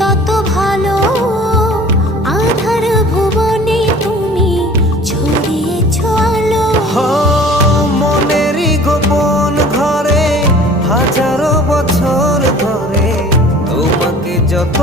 তত ভালো, আধার ভুবনে তুমি ছড়িয়েছ আলো। মনেরই গোপন ঘরে হাজারো বছর ধরে তোমাকে যত